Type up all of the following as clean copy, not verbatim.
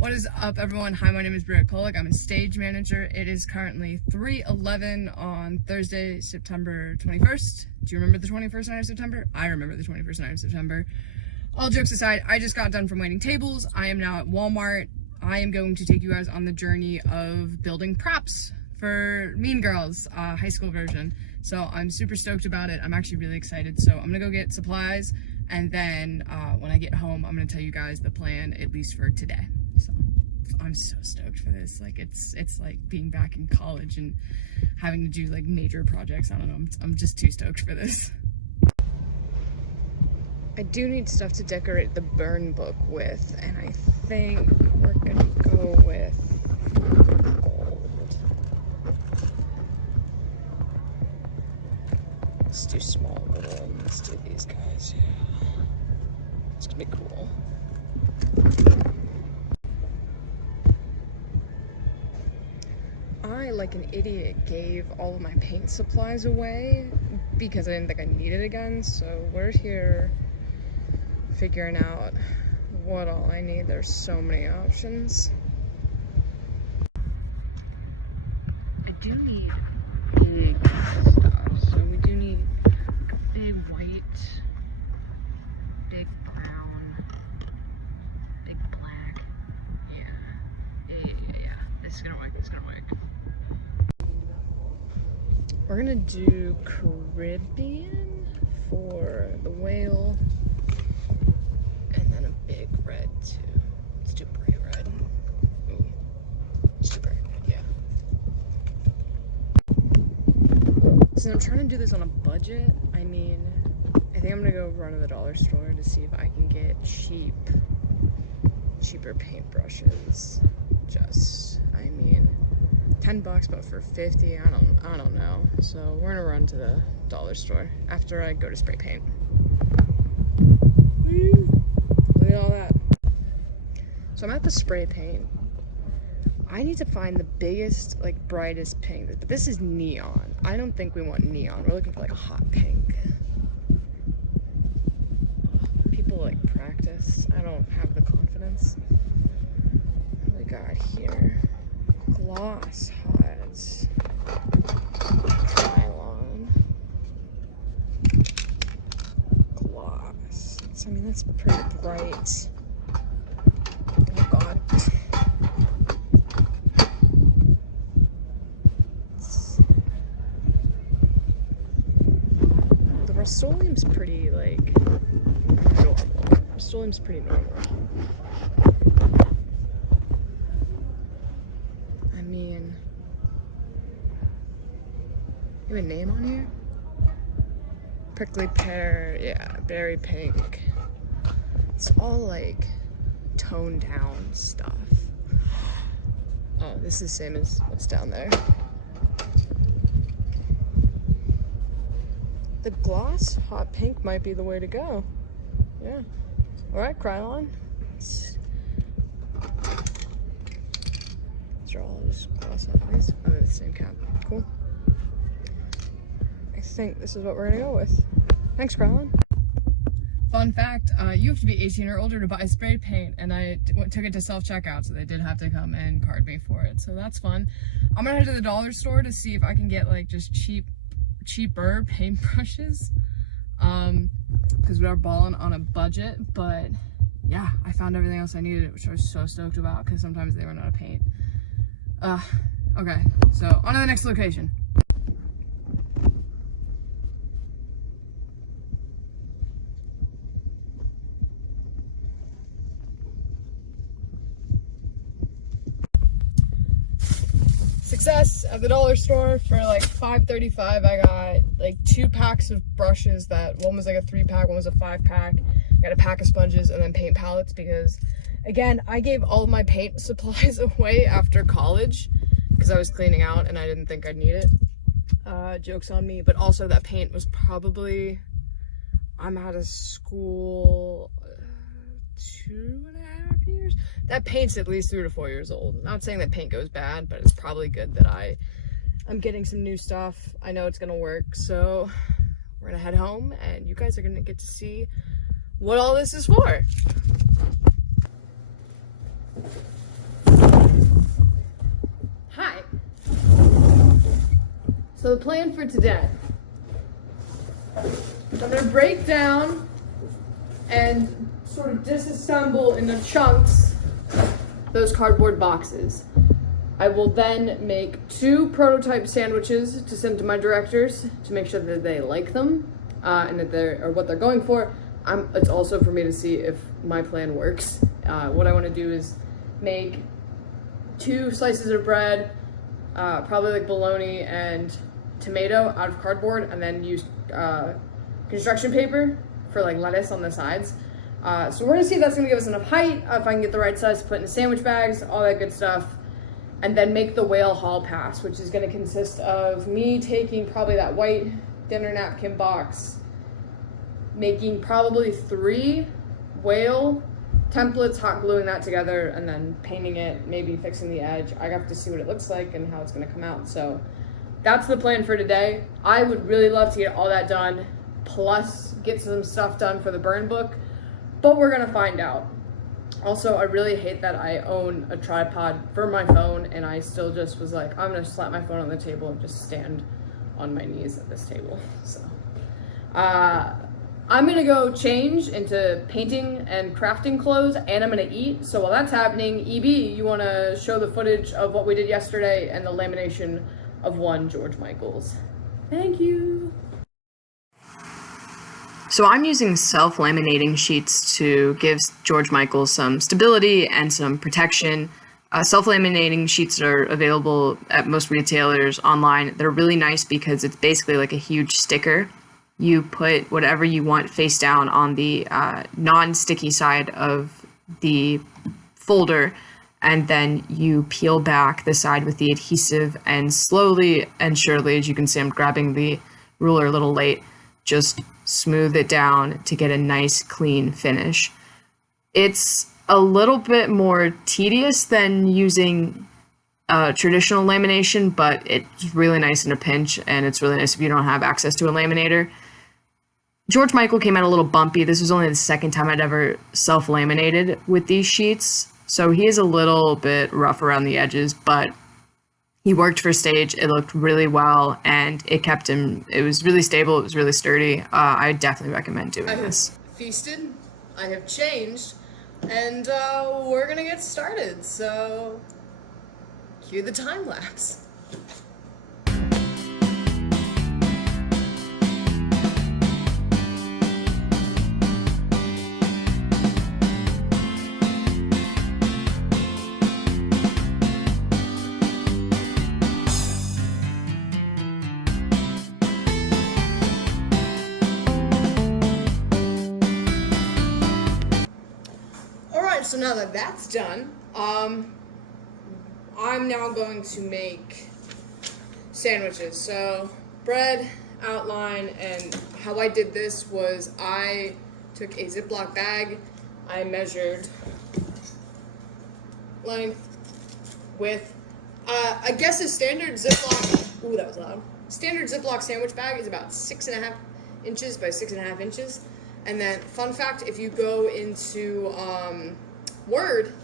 What is up, everyone? Hi, my name is Britt Kolek. I'm a stage manager. It is currently 3:11 on Thursday, September 21st. Do you remember the 21st night of September? I remember the 21st night of September. All jokes aside, I just got done from waiting tables. I am now at Walmart. I am going to take you guys on the journey of building props for Mean Girls, high school version. So I'm super stoked about it. I'm actually really excited. So I'm gonna go get supplies, and then when I get home, I'm gonna tell you guys the plan, at least for today. So I'm so stoked for this. Like it's like being back in college and having to do like major projects. I don't know. I'm just too stoked for this. I do need stuff to decorate the burn book with, and I think we're gonna go with gold. Let's do small little ones. Let's do these guys. Yeah. It's gonna be cool. I, like an idiot, gave all of my paint supplies away because I didn't think I needed it again, so we're here figuring out what all I need. There's so many options. I do need big stuff, so we do need like a big white, big brown, big black. Yeah. This is gonna work. We're gonna do Caribbean for the whale, and then a big red too. Let's do bright red. Ooh, let's do bright red, yeah. So I'm trying to do this on a budget. I mean, I think I'm gonna go run to the dollar store to see if I can get cheaper paintbrushes. I mean, $10, but for 50, I don't know. So we're gonna run to the dollar store after I go to spray paint. Woo! Look at all that. So I'm at the spray paint. I need to find the biggest, like, brightest pink. But this is neon. I don't think we want neon. We're looking for like a hot pink. People like practice. I don't have the confidence. What do we got here? Gloss HUDs. Nylon. Gloss. So, I mean, that's pretty bright. Oh god. The Rust-Oleum's pretty, like, normal. Rust-Oleum's pretty normal. I mean, you have a name on here? Prickly pear, yeah, berry pink. It's all like toned down stuff. Oh, this is the same as what's down there. The gloss hot pink might be the way to go. Yeah. All right, Krylon. These are all just gloss hot pinks. Oh, they're the same cap. Cool. I think this is what we're gonna go with. Thanks, Krylon. Fun fact, you have to be 18 or older to buy spray paint, and I took it to self-checkout, so they did have to come and card me for it, so that's fun. I'm gonna head to the dollar store to see if I can get like just cheaper paintbrushes, because we are balling on a budget. But yeah, I found everything else I needed, which I was so stoked about, because sometimes they run out of paint. Okay, so on to the next location. Success at the dollar store for like $5.35. I got like 2 packs of brushes. That one was like a 3-pack, one was a 5-pack. I got a pack of sponges and then paint palettes, because again, I gave all of my paint supplies away after college because I was cleaning out and I didn't think I'd need it. Joke's on me. But also that paint was probably, I'm out of school 2.5 years. That paint's at least 3 to 4 years old. Not saying that paint goes bad, but it's probably good that I'm getting some new stuff. I know it's gonna work, so we're gonna head home and you guys are gonna get to see what all this is for. So the plan for today, I'm gonna break down and sort of disassemble into chunks those cardboard boxes. I will then make 2 prototype sandwiches to send to my directors to make sure that they like them and that they're what they're going for. It's also for me to see if my plan works. What I want to do is make 2 slices of bread, probably like bologna and tomato out of cardboard, and then use construction paper for like lettuce on the sides. So we're gonna see if that's gonna give us enough height, if I can get the right size to put in the sandwich bags, all that good stuff. And then make the whale hall pass, which is gonna consist of me taking probably that white dinner napkin box, making probably 3 whale templates, hot gluing that together, and then painting it, maybe fixing the edge. I have to see what it looks like and how it's gonna come out. So that's the plan for today. I would really love to get all that done, plus get some stuff done for the burn book, but we're gonna find out. Also, I really hate that I own a tripod for my phone, and I still just was like, I'm gonna slap my phone on the table and just stand on my knees at this table. So, I'm gonna go change into painting and crafting clothes, and I'm gonna eat. So while that's happening, EB, you wanna show the footage of what we did yesterday and the lamination of one George Michael's. Thank you. So I'm using self-laminating sheets to give George Michael some stability and some protection. Self-laminating sheets are available at most retailers online. They're really nice because it's basically like a huge sticker. You put whatever you want face down on the non-sticky side of the folder, and then you peel back the side with the adhesive, and slowly and surely, as you can see, I'm grabbing the ruler a little late, just smooth it down to get a nice clean finish. It's a little bit more tedious than using traditional lamination, but it's really nice in a pinch, and it's really nice if you don't have access to a laminator. George Michael came out a little bumpy. This was only the second time I'd ever self-laminated with these sheets, so he is a little bit rough around the edges, but he worked for stage. It looked really well, and it kept him, it was really stable, it was really sturdy. I definitely recommend doing this. I have feasted, I have changed, and we're gonna get started, so cue the time lapse. So now that that's done, I'm now going to make sandwiches. So bread, outline, and how I did this was I took a Ziploc bag, I measured length, width. I guess a standard Ziploc, ooh, that was loud. Standard Ziploc sandwich bag is about 6.5 inches by 6.5 inches. And then, fun fact, if you go into Word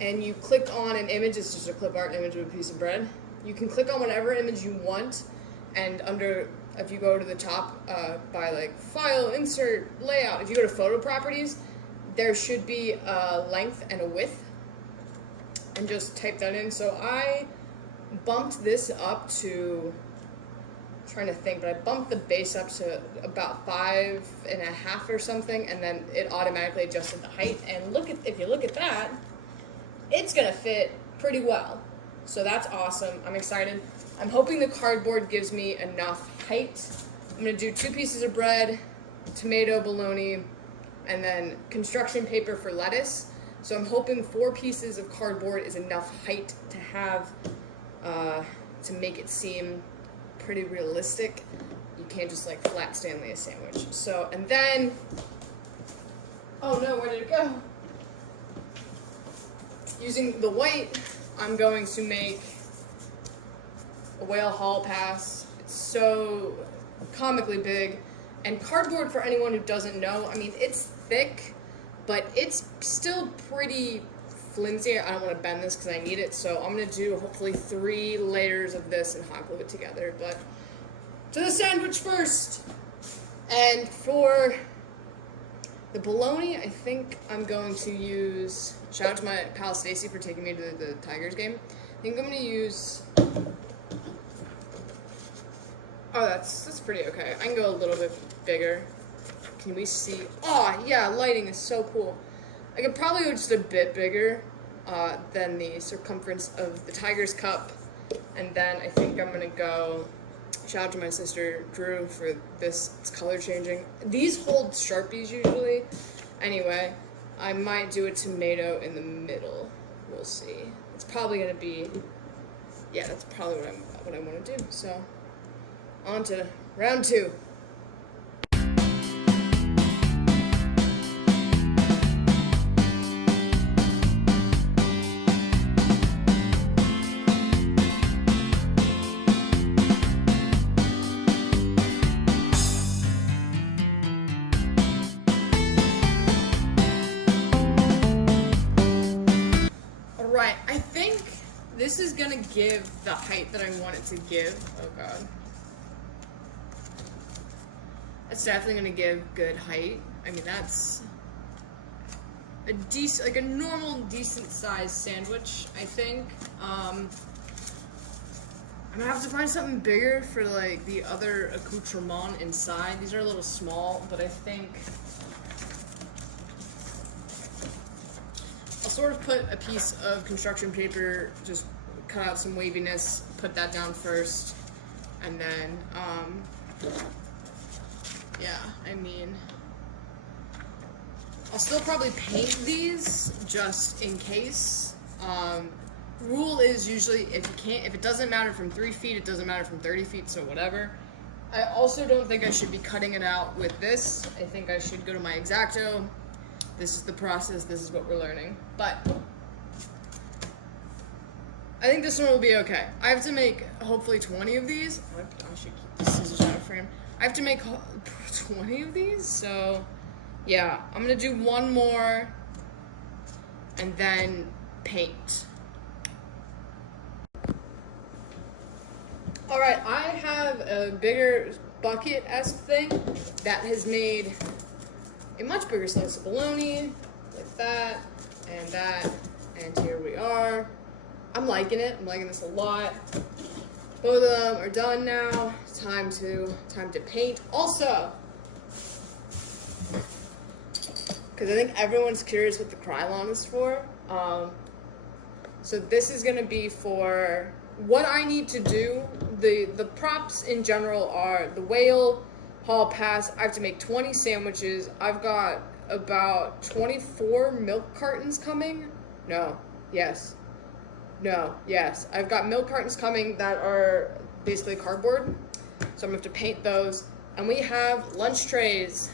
and you click on an image, it's just a clip art image of a piece of bread. You can click on whatever image you want, and under, if you go to the top by like file, insert, layout, if you go to photo properties, there should be a length and a width, and just type that in. So I bumped this up to, trying to think, but I bumped the base up to about 5.5 or something, and then it automatically adjusted the height. And look at, if you look at that, it's gonna fit pretty well. So that's awesome. I'm excited. I'm hoping the cardboard gives me enough height. I'm gonna do 2 pieces of bread, tomato, bologna, and then construction paper for lettuce. So I'm hoping 4 pieces of cardboard is enough height to have, to make it seem pretty realistic. You can't just like flat Stanley a sandwich. So, and then, oh no, where did it go? Using the white, I'm going to make a whale hall pass. It's so comically big. And cardboard, for anyone who doesn't know, I mean, it's thick, but it's still pretty flimsy. I don't want to bend this because I need it. So I'm going to do hopefully 3 layers of this and hot glue it together. But to the sandwich first. And for the bologna, I think I'm going to use, shout out to my pal Stacy for taking me to the Tigers game. I think I'm going to use, oh, that's pretty okay. I can go a little bit bigger. Can we see? Oh, yeah, lighting is so cool. I could probably go just a bit bigger than the circumference of the Tigers cup. And then I think I'm going to go, shout out to my sister Drew for this. It's color changing. These hold Sharpies usually. Anyway, I might do a tomato in the middle. We'll see. It's probably going to be, yeah, that's probably what I want to do. So, on to round 2. Right, I think this is gonna give the height that I want it to give. Oh god. It's definitely gonna give good height. I mean, that's a decent, like a normal, decent sized sandwich, I think. I'm gonna have to find something bigger for like the other accoutrement inside. These are a little small, but I think I'll sort of put a piece of construction paper, just cut out some waviness, put that down first, and then, yeah, I mean, I'll still probably paint these just in case. Rule is usually if it doesn't matter from 3 feet, it doesn't matter from 30 feet, so whatever. I also don't think I should be cutting it out with this. I think I should go to my X-Acto. This is the process, this is what we're learning. But I think this one will be okay. I have to make hopefully 20 of these. I should keep the scissors out of frame. I have to make 20 of these, so yeah, I'm gonna do one more and then paint. All right, I have a bigger bucket-esque thing that has made a much bigger slice of bologna, like that, and here we are. I'm liking it. I'm liking this a lot. Both of them are done now. It's time to paint. Also, because I think everyone's curious what the Krylon is for. So this is gonna be for what I need to do. The props in general are the whale, hall pass. I have to make 20 sandwiches. I've got about 24 milk cartons coming. Yes. I've got milk cartons coming that are basically cardboard. So I'm gonna have to paint those. And we have lunch trays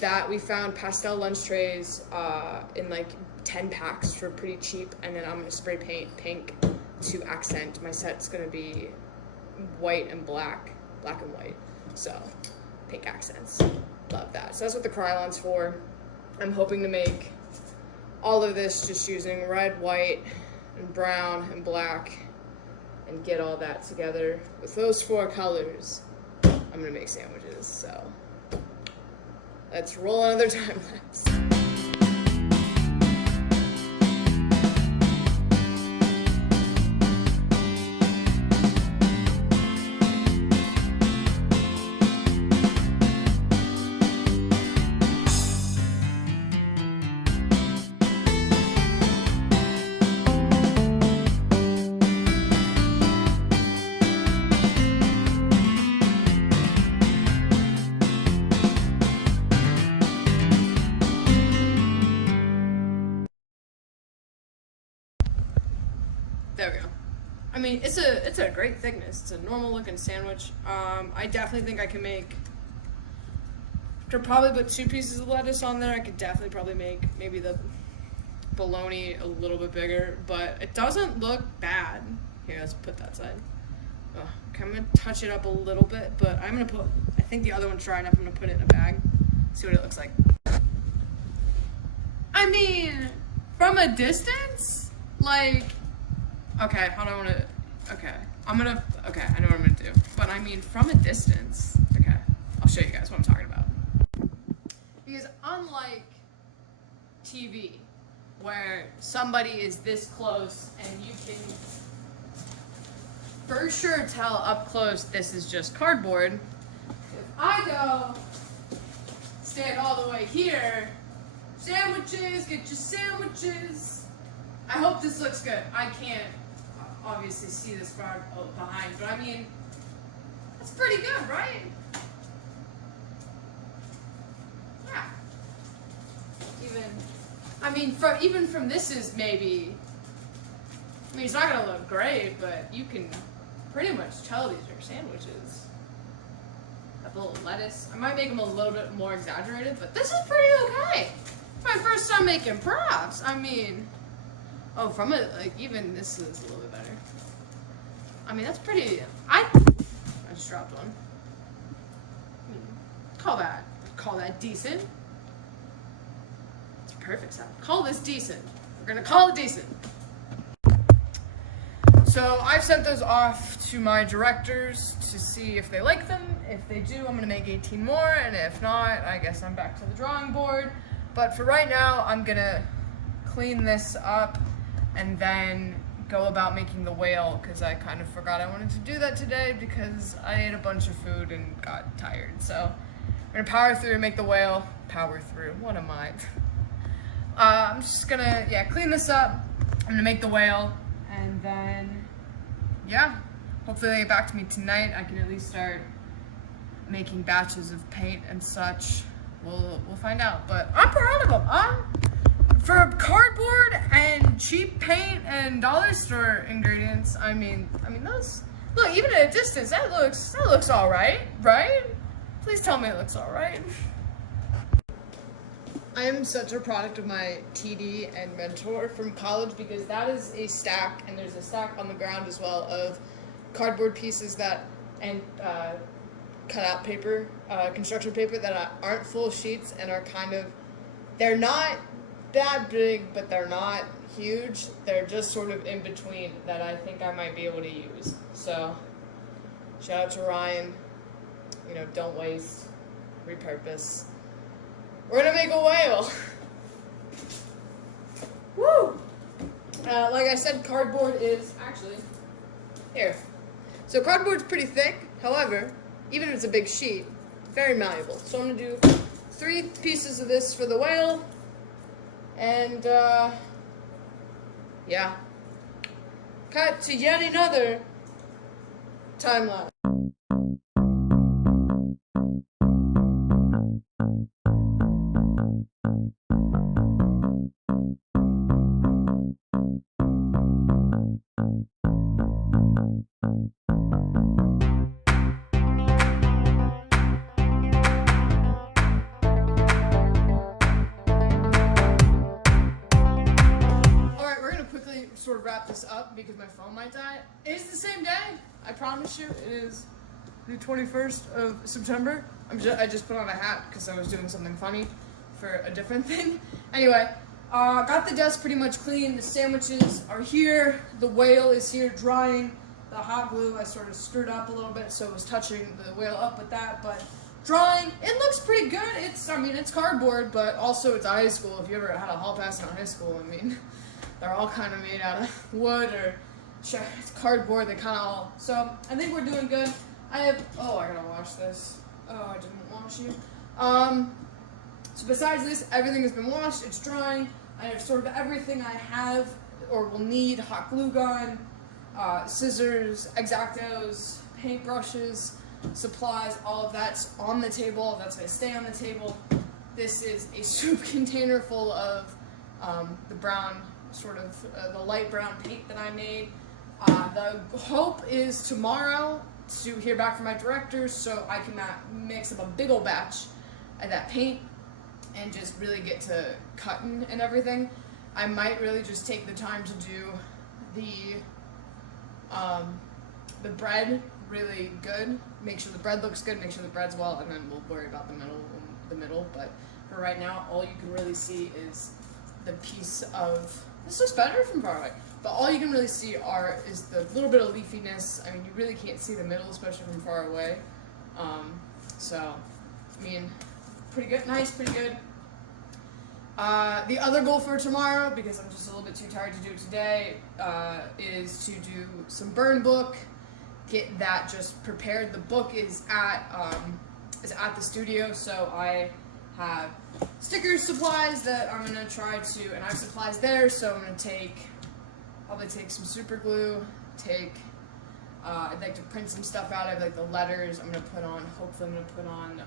that we found, pastel lunch trays in like 10 packs for pretty cheap. And then I'm gonna spray paint pink to accent. My set's gonna be white and black and white. So, pink accents. Love that. So that's what the Krylon's for. I'm hoping to make all of this just using red, white, and brown, and black, and get all that together. With those 4 colors, I'm gonna make sandwiches, so let's roll another time lapse. There we go. I mean, it's a great thickness. It's a normal looking sandwich. I definitely think I can make, could probably put 2 pieces of lettuce on there. I could definitely probably make maybe the bologna a little bit bigger, but it doesn't look bad. Here, let's put that side. Okay, I'm gonna touch it up a little bit, but I'm gonna put, I think the other one's dry enough. I'm gonna put it in a bag, see what it looks like. I mean, from a distance, like, okay, how do I want to, okay, I know what I'm gonna do, but I mean, from a distance, okay, I'll show you guys what I'm talking about. Because unlike TV, where somebody is this close and you can for sure tell up close this is just cardboard, if I go stand all the way here, sandwiches, get your sandwiches. I hope this looks good. I can't obviously see this far behind, but I mean, that's pretty good, right? Yeah. Even from this is maybe, I mean, it's not gonna look great, but you can pretty much tell these are sandwiches. Have a little lettuce. I might make them a little bit more exaggerated, but this is pretty okay. My first time making props. I mean, oh, from it, like, even this is a little bit better. I mean, that's pretty, I just dropped one. Call that decent. It's perfect sound. Call this decent. We're gonna call it decent. So I've sent those off to my directors to see if they like them. If they do, I'm gonna make 18 more, and if not, I guess I'm back to the drawing board. But for right now, I'm gonna clean this up and then go about making the whale, because I kind of forgot I wanted to do that today because I ate a bunch of food and got tired. So I'm gonna power through and make the whale. Power through, what am I? I'm just gonna, clean this up. I'm gonna make the whale, and then, hopefully they get back to me tonight. I can at least start making batches of paint and such. We'll find out, but I'm proud of them. For cardboard and cheap paint and dollar store ingredients, I mean those, look, even at a distance, that looks all right, right? Please tell me it looks all right. I am such a product of my TD and mentor from college, because that is a stack, and there's a stack on the ground as well, of cardboard pieces and cutout paper, construction paper that aren't full sheets and are they're not that big, but they're not huge. They're just sort of in between that I think I might be able to use. So, shout out to Ryan. Don't waste, repurpose. We're gonna make a whale. Woo! Like I said, cardboard is actually here. So cardboard's pretty thick. However, even if it's a big sheet, very malleable. So I'm gonna do 3 pieces of this for the whale, and cut to yet another time lapse. Sort of wrap this up because my phone might die. It is the same day. I promise you, it is the 21st of September. I just put on a hat because I was doing something funny for a different thing. Anyway, got the desk pretty much clean. The sandwiches are here. The whale is here drying. The hot glue I sort of stirred up a little bit, so it was touching the whale up with that, but drying. It looks pretty good. It's cardboard, but also it's high school. If you ever had a hall pass in high school, they're all kind of made out of wood or cardboard. They kind of all, so I think we're doing good. I gotta wash this. Oh, I didn't wash you. So besides this, everything has been washed. It's drying. I have sort of everything I have or will need: hot glue gun, scissors, X-Actos, paintbrushes, supplies. All of that's on the table. That's gonna stay on the table. This is a soup container full of the brown, the light brown paint that I made. The hope is tomorrow to hear back from my directors so I can mix up a big old batch of that paint and just really get to cutting and everything. I might really just take the time to do the bread really good, make sure the bread looks good, make sure the bread's well, and then we'll worry about the middle. But for right now, all you can really see is the piece of, this looks better from far away, but all you can really see is the little bit of leafiness. I mean, you really can't see the middle, especially from far away. So, I mean, pretty good, nice, pretty good. The other goal for tomorrow, because I'm just a little bit too tired to do it today, is to do some burn book, get that just prepared. The book is at the studio, so I have stickers, supplies that I'm gonna try to, and I have supplies there, so I'm gonna probably take some super glue, I'd like to print some stuff out. I have like the letters hopefully I'm gonna put on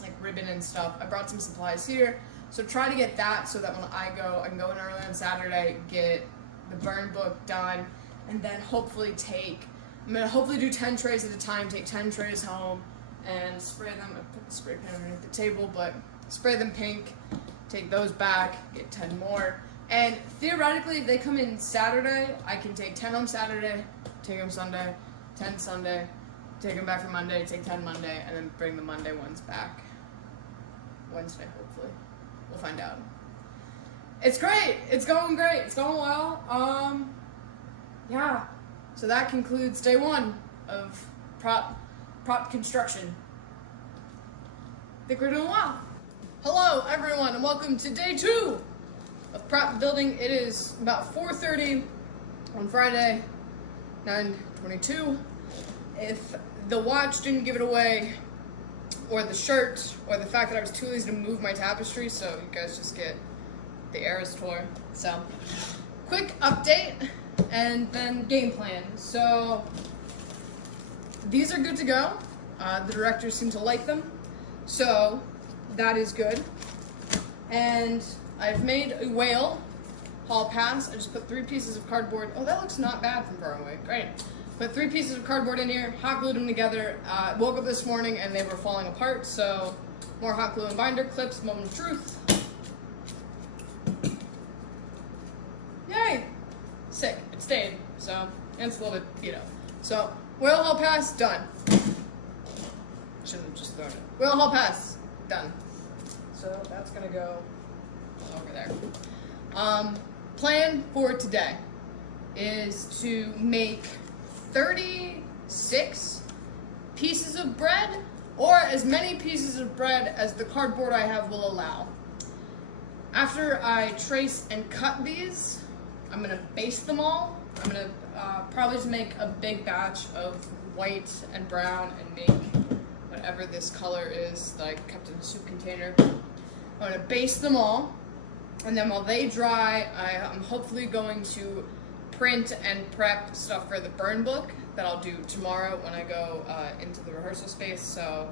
like ribbon and stuff. I brought some supplies here, so try to get that so that when I can go in early on Saturday, get the burn book done, and then hopefully I'm gonna do 10 trays at a time, take 10 trays home and spray them. I put the spray pan underneath the table, but spray them pink, take those back, get 10 more. And theoretically, if they come in Saturday, I can take 10 home Saturday, take them Sunday, 10 Sunday, take them back for Monday, take 10 Monday, and then bring the Monday ones back Wednesday, hopefully. We'll find out. It's great. It's going great. It's going well. Yeah. So that concludes day 1 of prop construction. I think we're doing well. Hello, everyone, and welcome to day 2 of prop building. It is about 4:30 on Friday, 9/22. If the watch didn't give it away, or the shirt, or the fact that I was too lazy to move my tapestry, so you guys just get the Eras tour. So, quick update, and then game plan. So, these are good to go. The directors seem to like them, so that is good. And I've made a whale hall pass. I just put 3 pieces of cardboard. Oh, that looks not bad from far away. Great. Put 3 pieces of cardboard in here, hot glued them together. Woke up this morning and they were falling apart, so more hot glue and binder clips, moment of truth. Yay! Sick. It stayed, so, and it's a little bit beat up. So, whale hall pass, done. Shouldn't have just thrown it. Whale hall pass, done. So that's gonna go over there. Plan for today is to make 36 pieces of bread, or as many pieces of bread as the cardboard I have will allow. After I trace and cut these, I'm gonna baste them all. I'm gonna probably just make a big batch of white and brown and make whatever this color is that I kept in a soup container. I'm gonna baste them all, and then while they dry, I'm hopefully going to print and prep stuff for the burn book that I'll do tomorrow when I go into the rehearsal space. So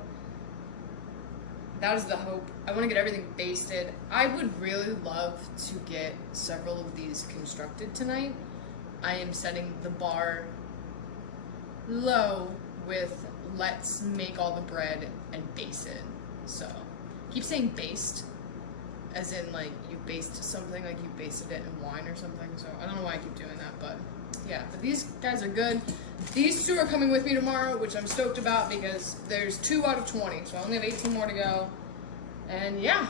that is the hope. I want to get everything basted. I would really love to get several of these constructed tonight. I am setting the bar low with let's make all the bread and base it. So keep saying based, as in like you based something, like you basted it in wine or something. So I don't know why I keep doing that, but yeah. But these guys are good. These 2 are coming with me tomorrow, which I'm stoked about because there's 2 out of 20, so I only have 18 more to go. And yeah,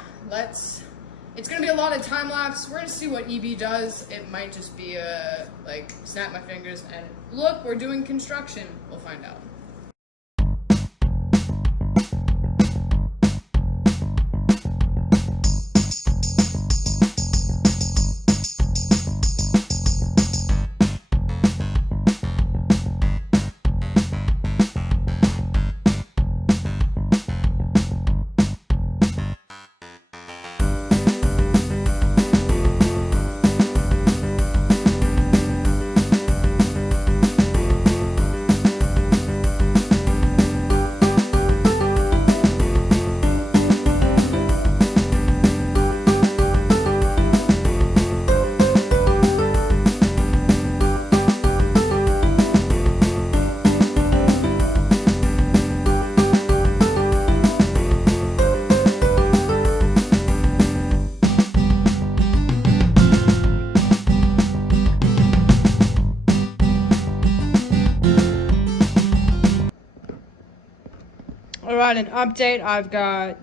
it's gonna be a lot of time lapse. We're gonna see what EB does. It might just be like snap my fingers and look, we're doing construction. We'll find out. Alright, an update. I've got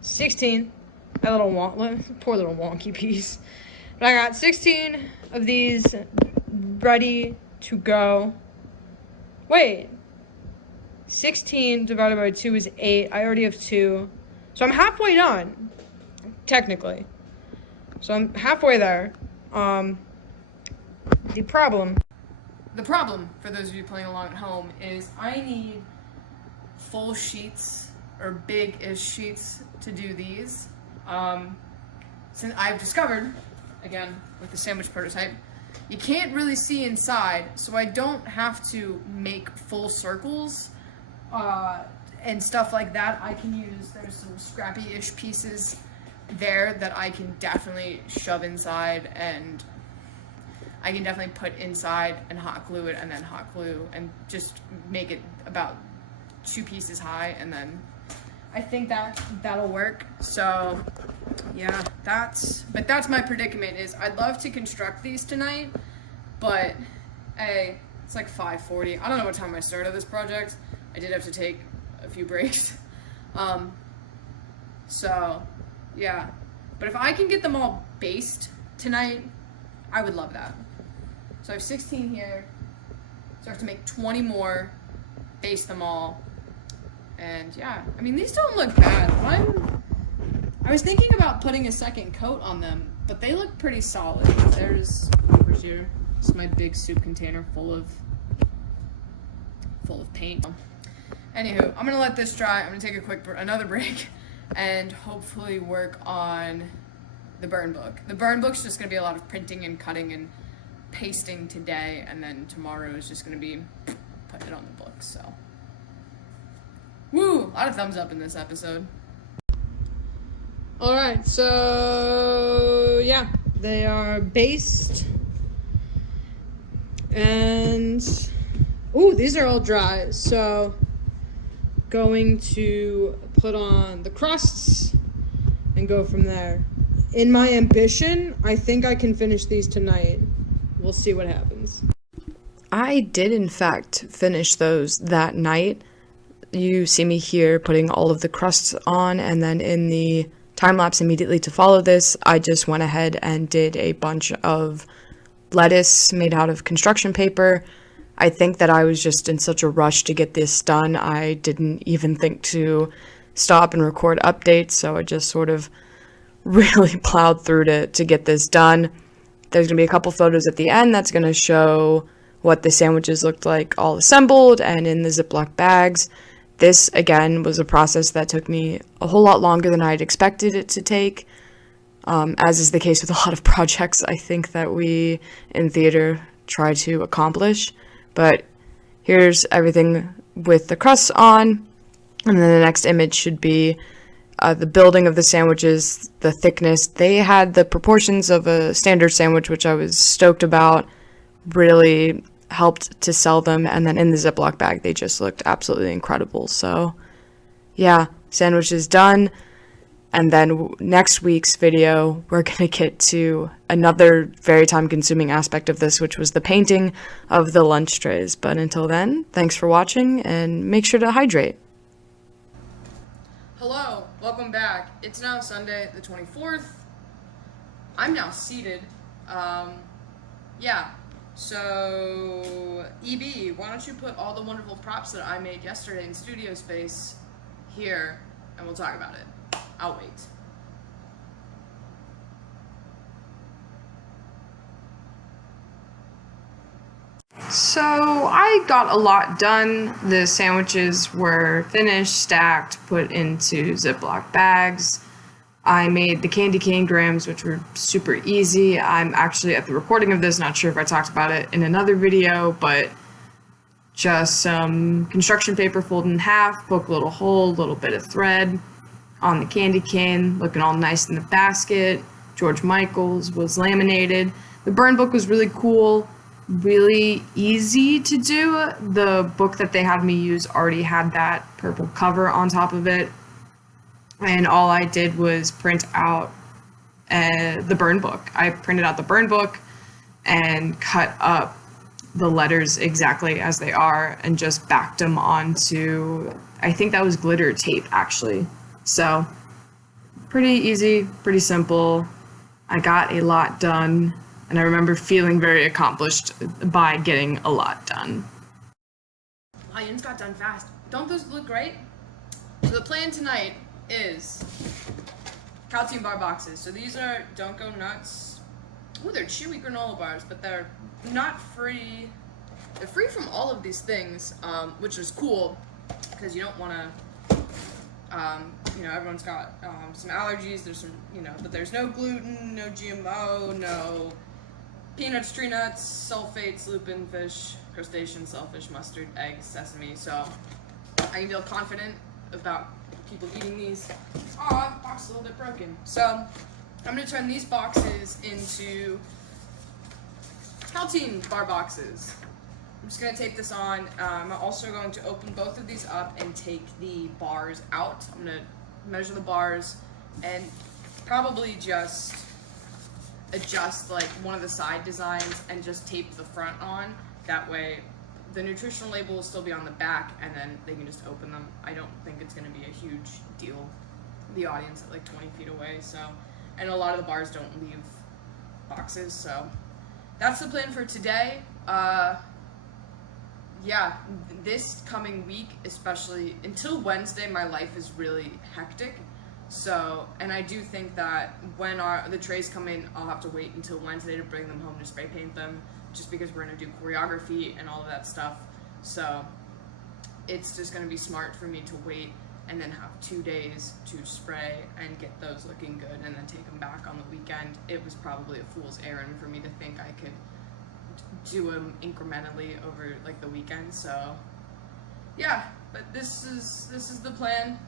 16 My little poor little wonky piece. But I got 16 of these ready to go. Wait. 16 divided by 2 is 8. I already have 2. So I'm halfway done, technically. So I'm halfway there. The problem, for those of you playing along at home, is I need full sheets or big-ish sheets to do these. Since I've discovered, again, with the sandwich prototype, you can't really see inside, so I don't have to make full circles and stuff like that. I can use, there's some scrappy-ish pieces there that I can definitely shove inside, and I can definitely put inside and hot glue it, and then hot glue, and just make it about 2 pieces high, and then I think that'll work. So yeah, that's my predicament. Is I'd love to construct these tonight, but it's like 5:40. I don't know what time I started this project. I did have to take a few breaks. So yeah, but if I can get them all based tonight, I would love that. So I have 16 here, so I have to make 20 more, base them all, and yeah, I mean, these don't look bad. I was thinking about putting a second coat on them, but they look pretty solid. There's, over here, this is my big soup container full of paint. Anywho, I'm gonna let this dry. I'm gonna take another break, and hopefully work on the burn book. The burn book's just gonna be a lot of printing and cutting and pasting today, and then tomorrow is just gonna be putting it on the book. So, woo! A lot of thumbs up in this episode. all right, so yeah, they are based, and ooh, these are all dry, so going to put on the crusts and go from there. In my ambition, I think I can finish these tonight. We'll see what happens. I did, in fact, finish those that night. You see me here putting all of the crusts on, and then in the time-lapse immediately to follow this, I just went ahead and did a bunch of lettuce made out of construction paper. I think that I was just in such a rush to get this done, I didn't even think to stop and record updates, so I just sort of really plowed through to get this done. There's going to be a couple photos at the end that's going to show what the sandwiches looked like all assembled and in the Ziploc bags. This, again, was a process that took me a whole lot longer than I'd expected it to take. As is the case with a lot of projects, I think, that we in theater try to accomplish. But here's everything with the crusts on, and then the next image should be the building of the sandwiches, the thickness. They had the proportions of a standard sandwich, which I was stoked about, really helped to sell them, and then in the Ziploc bag, they just looked absolutely incredible. So yeah, sandwich is done. And then next week's video, we're going to get to another very time-consuming aspect of this, which was the painting of the lunch trays. But until then, thanks for watching, and make sure to hydrate. Hello, welcome back. It's now Sunday the 24th. I'm now seated. Yeah, so EB, why don't you put all the wonderful props that I made yesterday in studio space here, and we'll talk about it. I'll wait. So I got a lot done. The sandwiches were finished, stacked, put into Ziploc bags. I made the candy cane grams, which were super easy. I'm actually, at the recording of this, not sure if I talked about it in another video, but just some construction paper folded in half, poke a little hole, little bit of thread on the candy cane, looking all nice in the basket. George Michael's was laminated. The burn book was really cool, really easy to do. The book that they had me use already had that purple cover on top of it, and all I did was print out the burn book. I printed out the burn book and cut up the letters exactly as they are and just backed them onto, I think that was glitter tape actually. So pretty easy, pretty simple. I got a lot done, and I remember feeling very accomplished by getting a lot done. Wow, yinz got done fast. Don't those look great? So the plan tonight is calcium bar boxes. So these are Don't Go Nuts. Ooh, they're chewy granola bars, but they're not free. They're free from all of these things, which is cool because you don't want to, everyone's got some allergies. There's some, but there's no gluten, no GMO, no peanuts, tree nuts, sulfates, lupin, fish, crustacean, shellfish, mustard, eggs, sesame. So I can feel confident about people eating these. Oh, the box is a little bit broken. So I'm going to turn these boxes into calcium bar boxes. I'm just going to tape this on. I'm also going to open both of these up and take the bars out. I'm going to measure the bars and probably just adjust like one of the side designs and just tape the front on. That way the nutritional label will still be on the back and then they can just open them. I don't think it's going to be a huge deal. The audience at like 20 feet away, so, and a lot of the bars don't leave boxes, so that's the plan for today. Yeah, this coming week, especially until Wednesday, my life is really hectic. So, and I do think that when the trays come in, I'll have to wait until Wednesday to bring them home to spray paint them, just because we're gonna do choreography and all of that stuff. So it's just gonna be smart for me to wait and then have 2 days to spray and get those looking good and then take them back on the weekend. It was probably a fool's errand for me to think I could do them incrementally over like the weekend. So yeah, but this is the plan.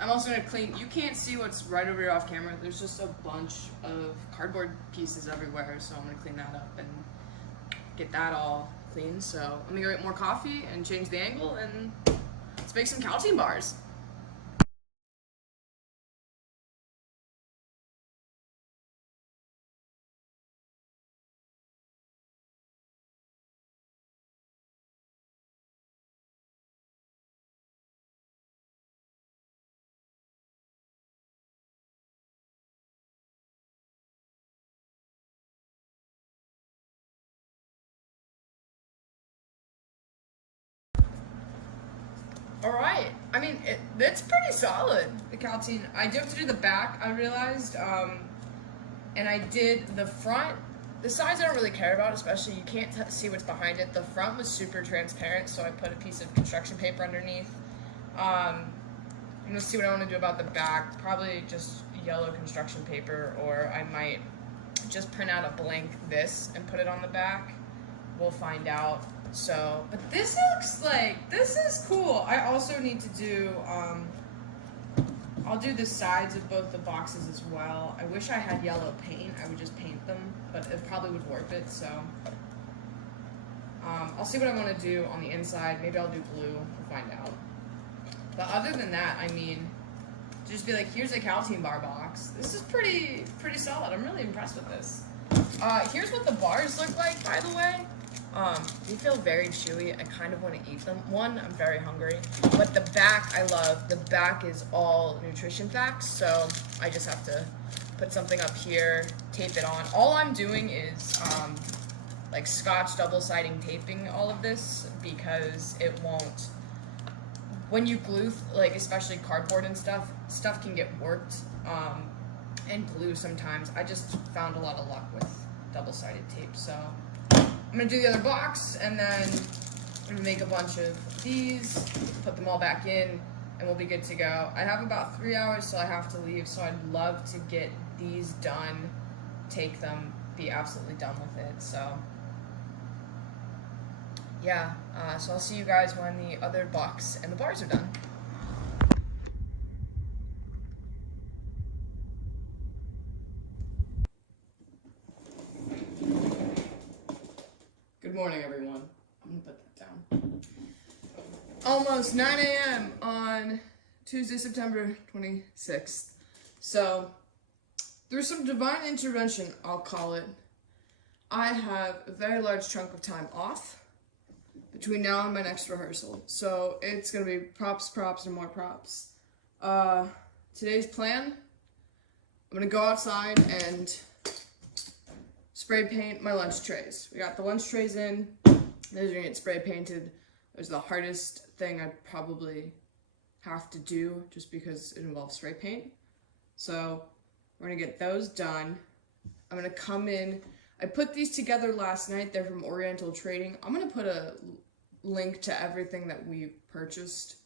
I'm also gonna clean. You can't see what's right over here off camera. There's just a bunch of cardboard pieces everywhere, so I'm gonna clean that up and get that all clean. So I'm gonna go get more coffee and change the angle, and let's make some calcium bars. Alright, I mean, it's pretty solid, the calcium. I do have to do the back, I realized, and I did the front. The sides I don't really care about, especially you can't see what's behind it. The front was super transparent, so I put a piece of construction paper underneath. I'm gonna see what I want to do about the back, probably just yellow construction paper, or I might just print out a blank this and put it on the back. We'll find out. So, but this is cool. I also need to do, I'll do the sides of both the boxes as well. I wish I had yellow paint. I would just paint them, but it probably would warp it, so. I'll see what I want to do on the inside. Maybe I'll do blue. We'll find out. But other than that, I mean, just be like, here's a calcium bar box. This is pretty solid. I'm really impressed with this. Here's what the bars look like, by the way. They feel very chewy. I kind of want to eat them. One, I'm very hungry, but the back I love. The back is all nutrition facts, so I just have to put something up here, tape it on. All I'm doing is like Scotch double-siding taping all of this because it won't. When you glue, like especially cardboard and stuff can get warped and glue sometimes. I just found a lot of luck with double-sided tape, so. I'm gonna do the other box, and then I'm gonna make a bunch of these, put them all back in, and we'll be good to go. I have about 3 hours till I have to leave, so I'd love to get these done, take them, be absolutely done with it, so. Yeah, so I'll see you guys when the other box and the bars are done. Good morning, everyone. I'm gonna put that down. Almost 9 a.m. on Tuesday, September 26th. So, through some divine intervention, I'll call it, I have a very large chunk of time off between now and my next rehearsal. So, it's gonna be props, and more props. Today's plan, I'm gonna go outside and spray paint my lunch trays. We got the lunch trays in. Those are gonna get spray painted. It was the hardest thing I'd probably have to do just because it involves spray paint. So we're gonna get those done. I'm gonna come in. I put these together last night. They're from Oriental Trading. I'm gonna put a link to everything that we purchased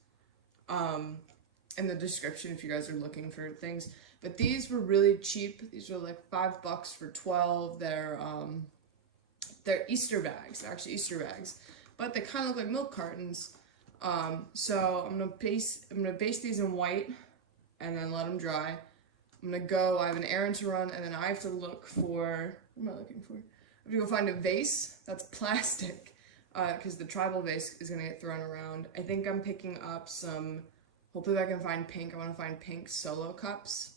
in the description if you guys are looking for things. But these were really cheap. These were like $5 for 12. They're Easter bags. They're actually Easter bags, but they kind of look like milk cartons. So I'm gonna base these in white and then let them dry. I'm gonna go. I have an errand to run, and then I have to look for. What am I looking for? I have to go find a vase that's plastic, because the tribal vase is gonna get thrown around. I think I'm picking up some. Hopefully, I can find pink. I want to find pink solo cups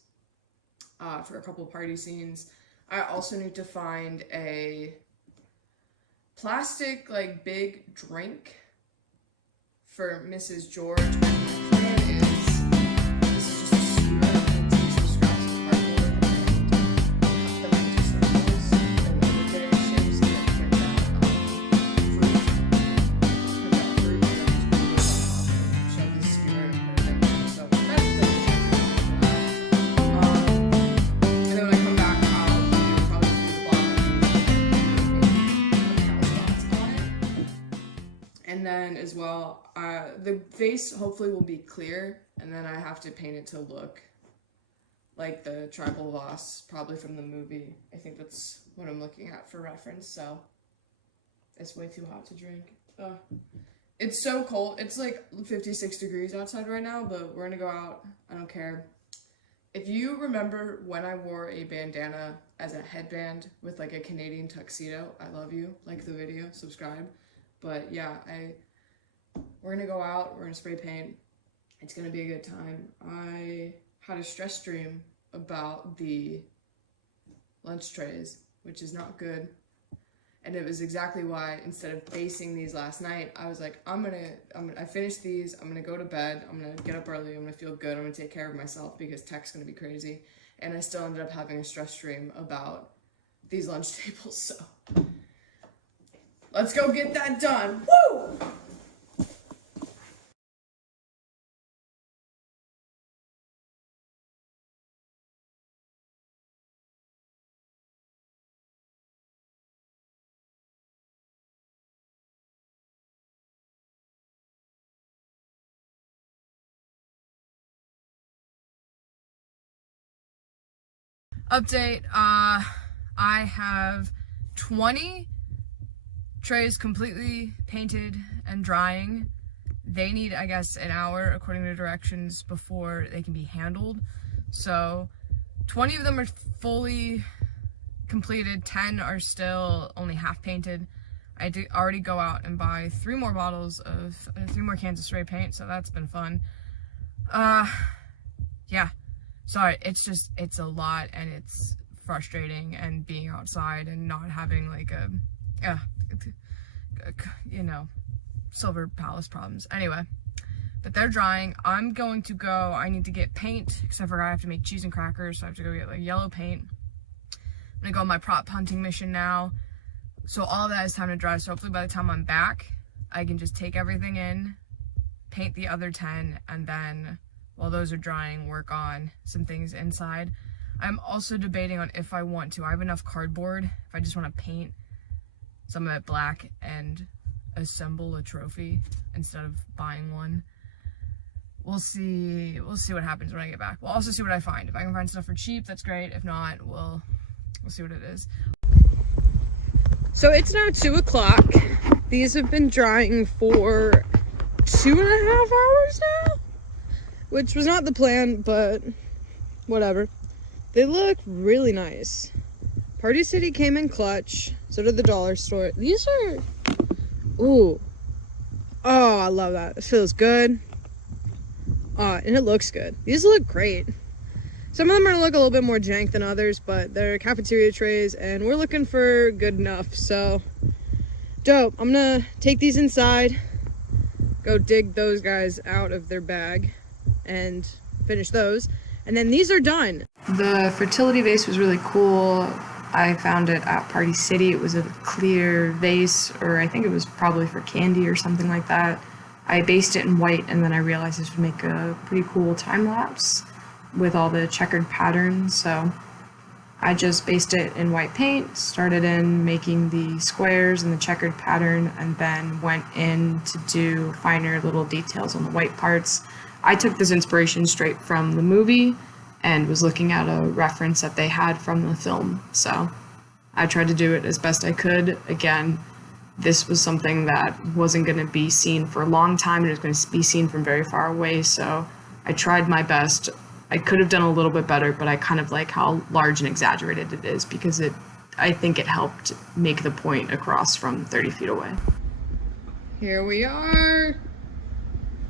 for a couple party scenes. I also need to find a plastic like big drink for Mrs. George. My plan is this is just a skewer. I'm gonna take some scraps of cardboard and cut them into circles and other various shapes and then print out fruit. And then just show the skewer and put it in there. So that's the and then when I come back, I'll probably do the bottom spots on it. And then as well, the vase hopefully will be clear, and then I have to paint it to look like the tribal vase, probably from the movie. I think that's what I'm looking at for reference, so it's way too hot to drink. It's so cold. It's like 56 degrees outside right now, but we're gonna go out. I don't care. If you remember when I wore a bandana as a headband with like a Canadian tuxedo, I love you. Like the video, subscribe. But yeah, we're gonna go out, we're gonna spray paint. It's gonna be a good time. I had a stress dream about the lunch trays, which is not good. And it was exactly why, instead of basing these last night, I was like, I finished these, I'm gonna go to bed, I'm gonna get up early, I'm gonna feel good, I'm gonna take care of myself because tech's gonna be crazy. And I still ended up having a stress dream about these lunch tables, so. Let's go get that done. Woo! Update, I have 20 trays completely painted and drying. They need, I guess, an hour according to directions before they can be handled. So 20 of them are fully completed, 10 are still only half painted. I did already go out and buy 3 more cans of spray paint, so that's been fun. Yeah, sorry, it's a lot and it's frustrating, and being outside and not having like Silver Palace problems. Anyway, but they're drying. I'm going to go, I need to get paint, because I forgot I have to make cheese and crackers, so I have to go get like yellow paint. I'm gonna go on my prop hunting mission now. So all of that is time to dry, so hopefully by the time I'm back, I can just take everything in, paint the other 10, and then while those are drying, work on some things inside. I'm also debating on if I want to. I have enough cardboard, if I just want to paint some of it black and assemble a trophy instead of buying one. We'll see what happens when I get back. We'll also see what I find. If I can find stuff for cheap, that's great. If not, we'll see what it is. So it's now 2 o'clock. These have been drying for 2.5 hours now, which was not the plan, but whatever. They look really nice. Party City came in clutch. So did the dollar store. These are, ooh. Oh, I love that. It feels good. And it looks good. These look great. Some of them are look a little bit more jank than others, but they're cafeteria trays, and we're looking for good enough. So, dope. I'm gonna take these inside, go dig those guys out of their bag, and finish those. And then these are done. The fertility vase was really cool. I found it at Party City. It was a clear vase, or I think it was probably for candy or something like that. I based it in white, and then I realized this would make a pretty cool time lapse with all the checkered patterns, so I just based it in white paint, started in making the squares and the checkered pattern, and then went in to do finer little details on the white parts. I took this inspiration straight from the movie and was looking at a reference that they had from the film, so I tried to do it as best I could. Again, this was something that wasn't going to be seen for a long time, it was going to be seen from very far away, so I tried my best. I could have done a little bit better, but I kind of like how large and exaggerated it is because I think it helped make the point across from 30 feet away. Here we are.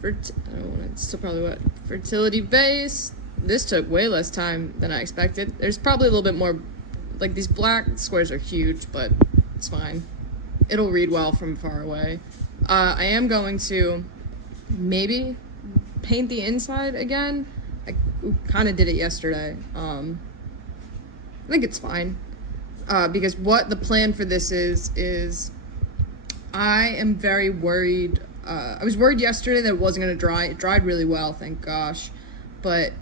It's still probably what? Fertility vase. This took way less time than I expected. There's probably a little bit more, like these black squares are huge, but it's fine. It'll read well from far away. I am going to maybe paint the inside again. I kind of did it yesterday. I think it's fine. Because what the plan for this is I am very worried. I was worried yesterday that it wasn't going to dry. It dried really well, thank gosh. But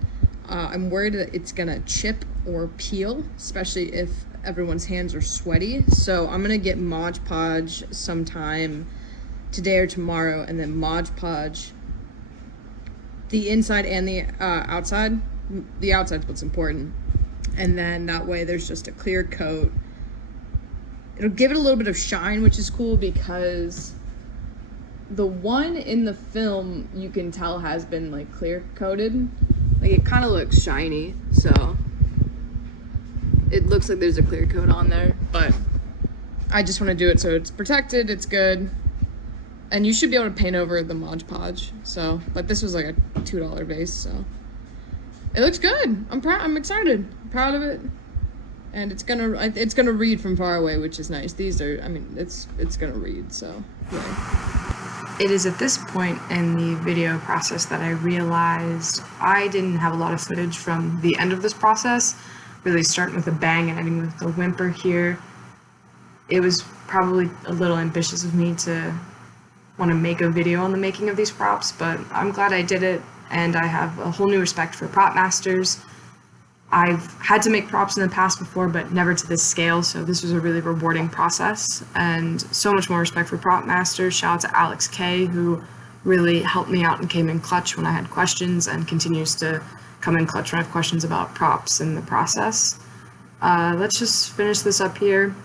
I'm worried that it's going to chip or peel, especially if everyone's hands are sweaty. So I'm going to get Mod Podge sometime today or tomorrow, and then Mod Podge the inside and the outside. The outside's what's important. And then that way there's just a clear coat. It'll give it a little bit of shine, which is cool because the one in the film you can tell has been like clear coated. Like it kind of looks shiny, so it looks like there's a clear coat on there, but I just want to do it so it's protected, it's good. And you should be able to paint over the Mod Podge. So, but this was like a $2 vase, so it looks good. I'm excited. I'm proud of it, and it's gonna read from far away, which is nice. These are, I mean, it's gonna read. So, yeah. It is at this point in the video process that I realized I didn't have a lot of footage from the end of this process. Really starting with a bang and ending with a whimper here. It was probably a little ambitious of me to want to make a video on the making of these props, but I'm glad I did it, and I have a whole new respect for prop masters. I've had to make props in the past before, but never to this scale, so this was a really rewarding process, and so much more respect for prop masters. Shout out to Alex K, who really helped me out and came in clutch when I had questions, and continues to come in clutch when I have questions about props in the process. Let's just finish this up here.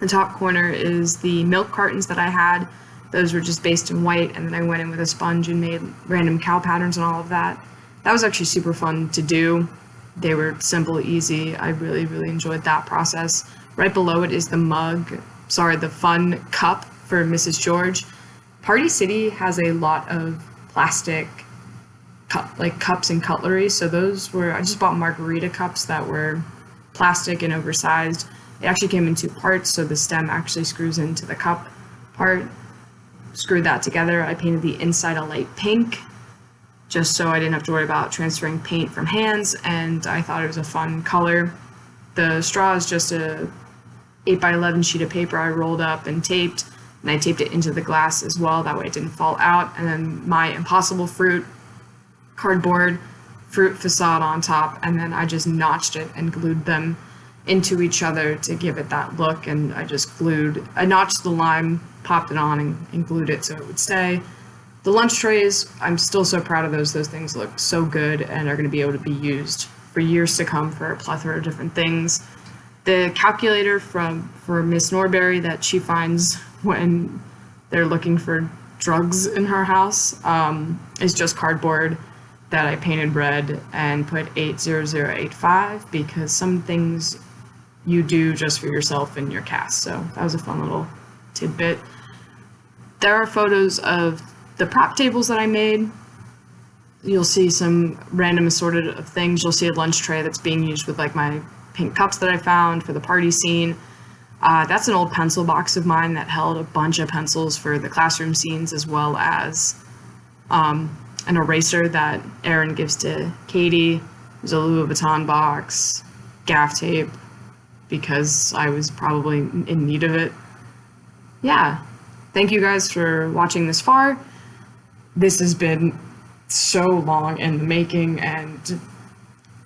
The top corner is the milk cartons that I had. Those were just based in white, and then I went in with a sponge and made random cow patterns and all of that. That was actually super fun to do. They were simple, easy. I really, really enjoyed that process. Right below it is the the fun cup for Mrs. George. Party City has a lot of plastic cups and cutlery, so I just bought margarita cups that were plastic and oversized. It actually came in two parts, so the stem actually screws into the cup part. Screwed that together. I painted the inside a light pink just so I didn't have to worry about transferring paint from hands, and I thought it was a fun color. The straw is just a 8x11 sheet of paper I rolled up and taped, and I taped it into the glass as well, that way it didn't fall out. And then my Impossible Fruit cardboard fruit facade on top, and then I just notched it and glued them into each other to give it that look. And I notched the lime, popped it on, and glued it so it would stay. The lunch trays, I'm still so proud of those. Those things look so good and are going to be able to be used for years to come for a plethora of different things. The calculator for Miss Norberry that she finds when they're looking for drugs in her house is just cardboard that I painted red and put 80085 because some things you do just for yourself and your cast. So that was a fun little tidbit. There are photos of the prop tables that I made. You'll see some random assorted of things. You'll see a lunch tray that's being used with like my pink cups that I found for the party scene. That's an old pencil box of mine that held a bunch of pencils for the classroom scenes, as well as an eraser that Erin gives to Katie. There's a Louis Vuitton box, gaff tape, because I was probably in need of it. Yeah. Thank you guys for watching this far. This has been so long in the making, and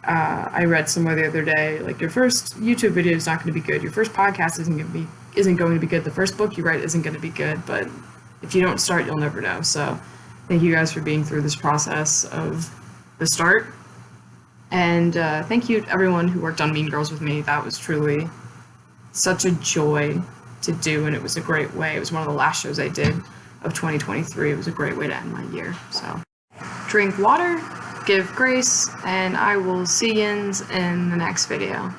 I read somewhere the other day, like, your first YouTube video is not going to be good. Your first podcast isn't going to be good. The first book you write isn't going to be good, but if you don't start, you'll never know. So thank you guys for being through this process of the start. And thank you to everyone who worked on Mean Girls with me. That was truly such a joy to do, and it was a great way. It was one of the last shows I did of 2023. It was a great way to end my year. So drink water, give grace, and I will see yins in the next video.